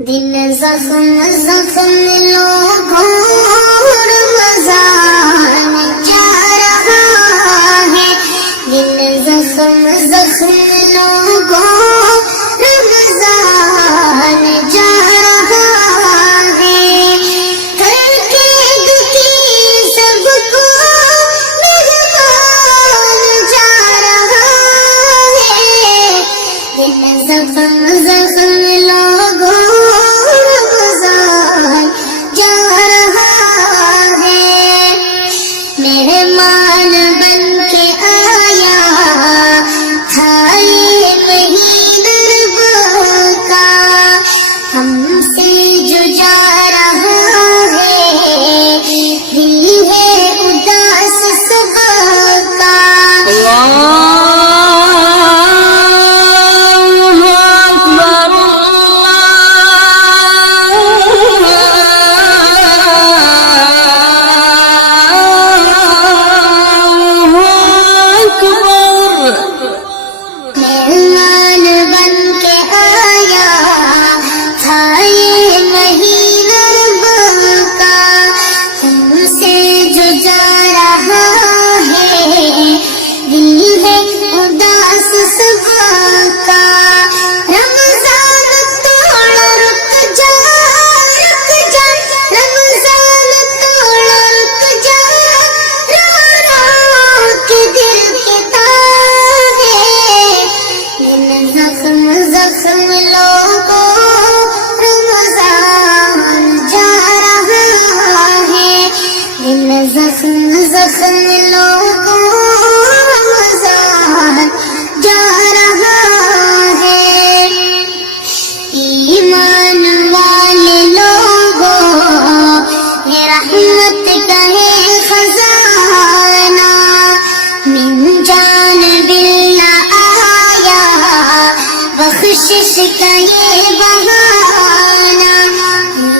دل زخم زخم لوگوں رمضان جا رہا ہے، دل زخم زخم لوگوں رمضان جا رہا ہے، کر کے دکھی سب کو مہمان جا رہا ہے، دل زخم زخم لوگوں مہمان بن کے آیا تھا یہ مہینہ کا، ہم سے جو جا رہا ہے دل ہے اداس سب کا۔ مہمان بن کے آیا تھا یہ مہینہ کا، ہم سے جو جا رہا ہے دل ہے اداس سب کا۔ رمضان توڑا رک جا رمضان توڑا رک جا، رو رو کے دل کے تارے، دل زخم زخم لوگوں رمضان جا رہا ہے، دل زخم زخم لوگوں رمضان جا رہا ہے۔ ایمان والے لوگوں یہ رحمت کا ہے خزانہ، من جانب اللہ آیا بخشش کا یہ بہانہ۔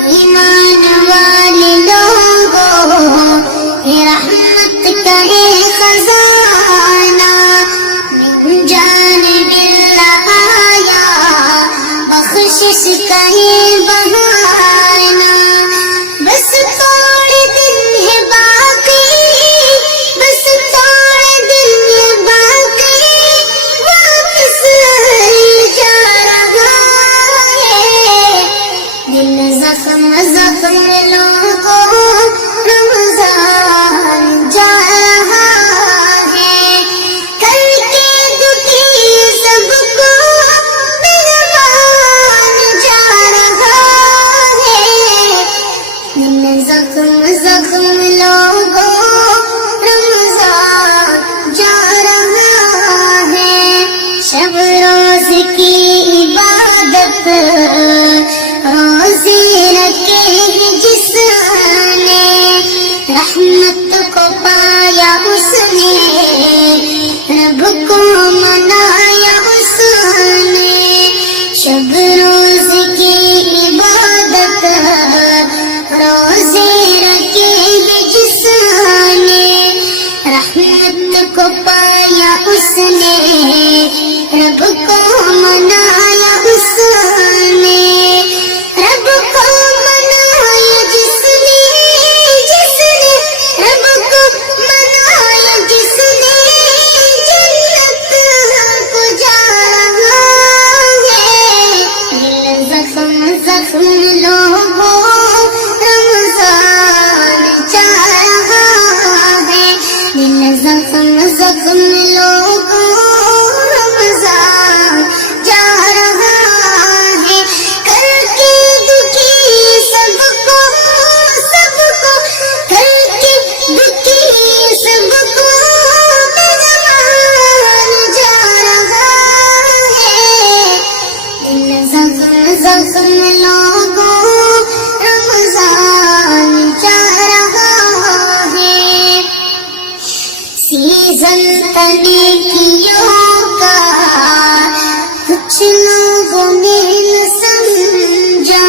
ایمان والے لوگوں یہ رحمت کا ہے خزانہ، من جانب اللہ آیا بخشش کا یہ بہانہ۔ بس تھوڑے دن ہے باقی، بس تھوڑے دن ہے باقی، واپس جا رہا ہے، دل زخم زخم لوگوں رمضان جا رہا ہے، کر کے دکھی سب کو مہمان جا رہا ہے، دل زخم زخم لوگوں رمضان جا رہا ہے۔ شب روز کی عبادت روزے رکھے ہیں جس نے، رحمت کو پایا اس نے، رب کو منایا اس نے۔ شب روز کی عبادت روزے رکھے ہیں جس نے، رحمت کو پایا اس نے، رب کو منایا اس نے، رب کو منایا جس نے، رب کو منایا جس نے، جنت کو جا رہا ہے، دل زخم زخم لوگوں رمضان جا رہا ہے، دل زخم زخم لوگوں رمضان جا رہا ہے، کر کے دکھی سب کو کر کے دکھی سب کو مہمان جا رہا ہے، دل زخم زخم لوگوں رمضان جا رہا ہے۔ سیزن نیکیوں کا کچھ لوگوں نے نہ سمجھا،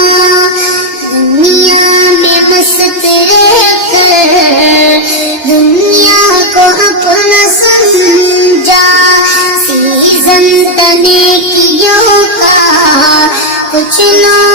دنیا میں مست رہ کر دنیا کو اپنا سمجھا، سیزن نیکیوں کا کچھ لوگ